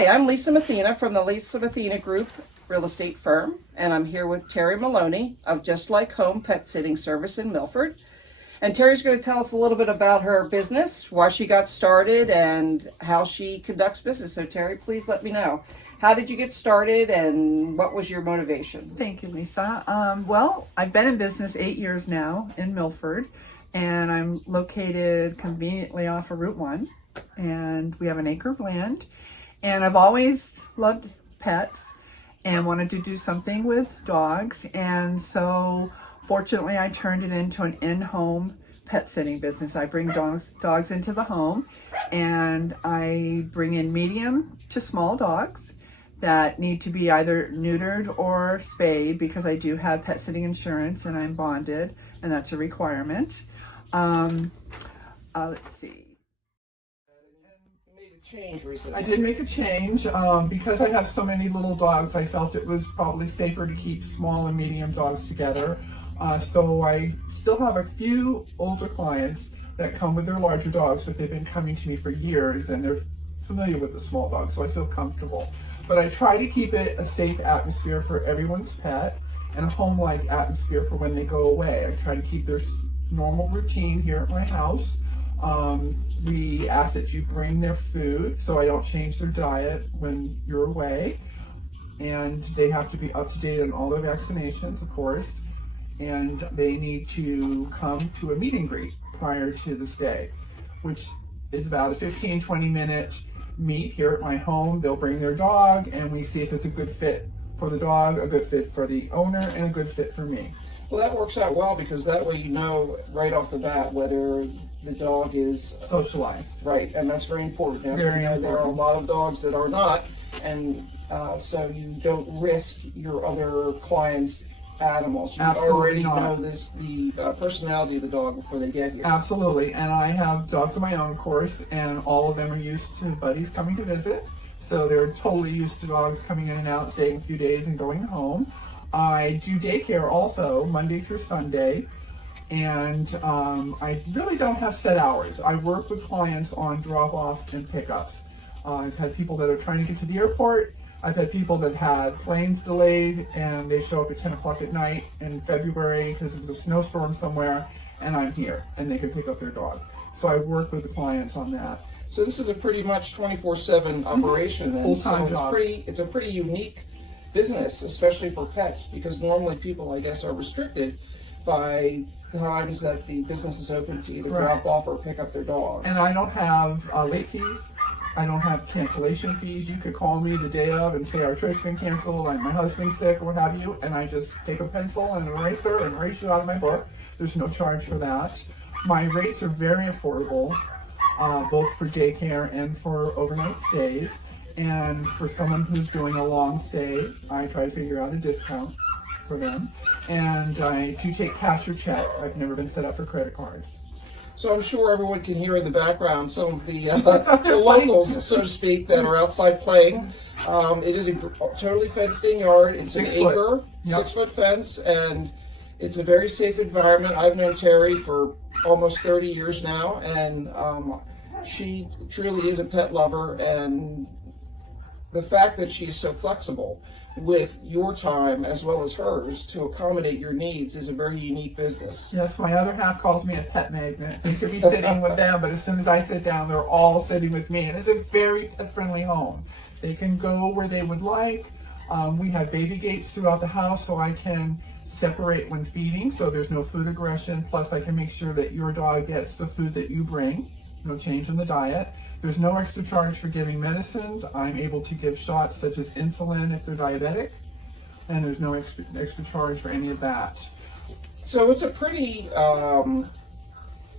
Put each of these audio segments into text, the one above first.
Hi, I'm Lisa Mathena from the Lisa Mathena Group real estate firm, and I'm here with Terry Maloney of Just Like Home Pet Sitting Service in Milford. And Terry's going to tell us a little bit about her business, why she got started, and how she conducts business. So Terry, please let me know. How did you get started, and what was your motivation? Thank you, Lisa. Well, I've been in business 8 years now in Milford, and I'm located conveniently off of Route 1, and we have an acre of land. And I've always loved pets and wanted to do something with dogs, and so fortunately I turned it into an in-home pet sitting business. I bring dogs into the home, and I bring in medium to small dogs that need to be either neutered or spayed, because I do have pet sitting insurance and I'm bonded, and that's a requirement. Let's see. Change recently. I did make a change because I have so many little dogs. I felt it was probably safer to keep small and medium dogs together. So I still have a few older clients that come with their larger dogs, but they've been coming to me for years and they're familiar with the small dogs, so I feel comfortable. But I try to keep it a safe atmosphere for everyone's pet and a home-like atmosphere for when they go away. I try to keep their normal routine here at my house. We ask that you bring their food, so I don't change their diet when you're away. And they have to be up to date on all their vaccinations, of course. And they need to come to a meet and greet prior to the stay, which is about a 15-20 minute meet here at my home. They'll bring their dog, and we see if it's a good fit for the dog, a good fit for the owner, and a good fit for me. Well, that works out well, because that way you know right off the bat whether the dog is socialized. Right, and that's very important. As Very we know, important. there are a lot of dogs that are not, and so you don't risk your other clients' animals. You already know the personality of the dog before they get here. Absolutely, and I have dogs of my own, of course, and all of them are used to buddies coming to visit. So they're totally used to dogs coming in and out, staying a few days and going home. I do daycare also, Monday through Sunday. And I really don't have set hours. I work with clients on drop-off and pickups. I've had people that are trying to get to the airport. I've had people that had planes delayed and they show up at 10 o'clock at night in February because it was a snowstorm somewhere, and I'm here and they can pick up their dog. So I work with the clients on that. So this is a pretty much 24/7 operation. And Full-time so job. It's a pretty unique business, especially for pets, because normally people, I guess, are restricted by times that the business is open to either drop off or pick up their dogs. And I don't have late fees. I don't have cancellation fees. You could call me the day of and say our trip's been canceled, and my husband's sick, or what have you, and I just take a pencil and an eraser and erase you out of my book. There's no charge for that. My rates are very affordable, both for daycare and for overnight stays. And for someone who's doing a long stay, I try to figure out a discount for them. And I do take cash or check. I've never been set up for credit cards. So I'm sure everyone can hear in the background some of the locals, so to speak, that are outside playing. It is a totally fenced-in yard. It's an acre, 6-foot fence, and it's a very safe environment. I've known Terry for almost 30 years now, and she truly is a pet lover, and the fact that she is so flexible with your time as well as hers to accommodate your needs is a very unique business. Yes, my other half calls me a pet magnet. They could be sitting with them, but as soon as I sit down, they're all sitting with me. And it's a very pet-friendly home. They can go where they would like. We have baby gates throughout the house, so I can separate when feeding, so there's no food aggression. Plus, I can make sure that your dog gets the food that you bring. No change in the diet. There's no extra charge for giving medicines. I'm able to give shots such as insulin if they're diabetic, and there's no extra charge for any of that. So it's a pretty,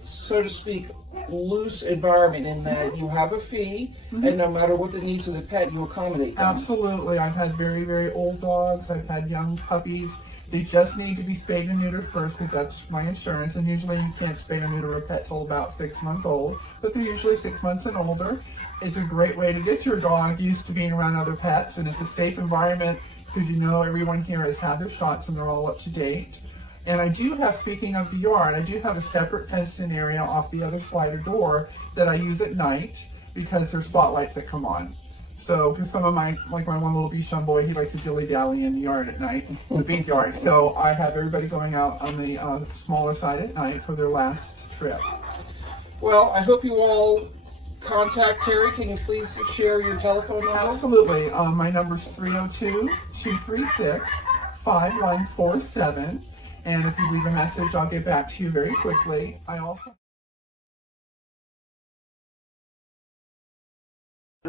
so to speak, loose environment in that you have a fee, and no matter what the needs of the pet, you accommodate them. Absolutely. I've had very, very old dogs. I've had young puppies. They just need to be spayed and neutered first, because that's my insurance, and usually you can't spay and neuter a pet till about 6 months old, but they're usually 6 months and older. It's a great way to get your dog used to being around other pets, and it's a safe environment because you know everyone here has had their shots and they're all up to date. And I do have, speaking of the yard, I do have a separate fenced-in area off the other slider door that I use at night because there's spotlights that come on. So, because some of my one little Bichon boy, he likes to dilly-dally in the yard at night, the big yard. So I have everybody going out on the smaller side at night for their last trip. Well, I hope you all contact Terry. Can you please share your telephone number? Absolutely. My number's 302-236-5147. And if you leave a message, I'll get back to you very quickly. I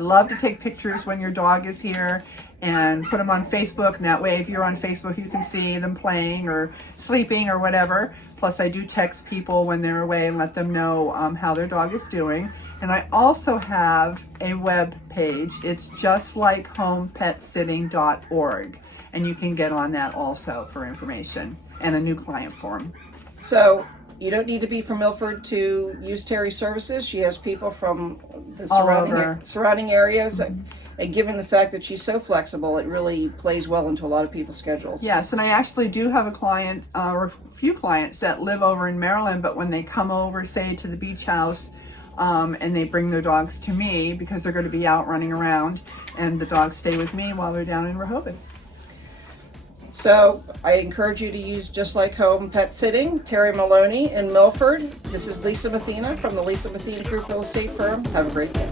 love to take pictures when your dog is here and put them on Facebook, and that way if you're on Facebook you can see them playing or sleeping or whatever. Plus I do text people when they're away and let them know how their dog is doing. And I also have a web page. It's justlikeHomePetSitting.org, and you can get on that also for information and a new client form. So you don't need to be from Milford to use Terry's services. She has people from the surrounding areas. And given the fact that she's so flexible, it really plays well into a lot of people's schedules. Yes, and I actually do have a client, or a few clients that live over in Maryland, but when they come over, say, to the beach house, and they bring their dogs to me because they're going to be out running around, and the dogs stay with me while they're down in Rehoboth. So I encourage you to use Just Like Home Pet Sitting, Terry Maloney in Milford. This is Lisa Mathena from the Lisa Mathena Group Real Estate Firm. Have a great day.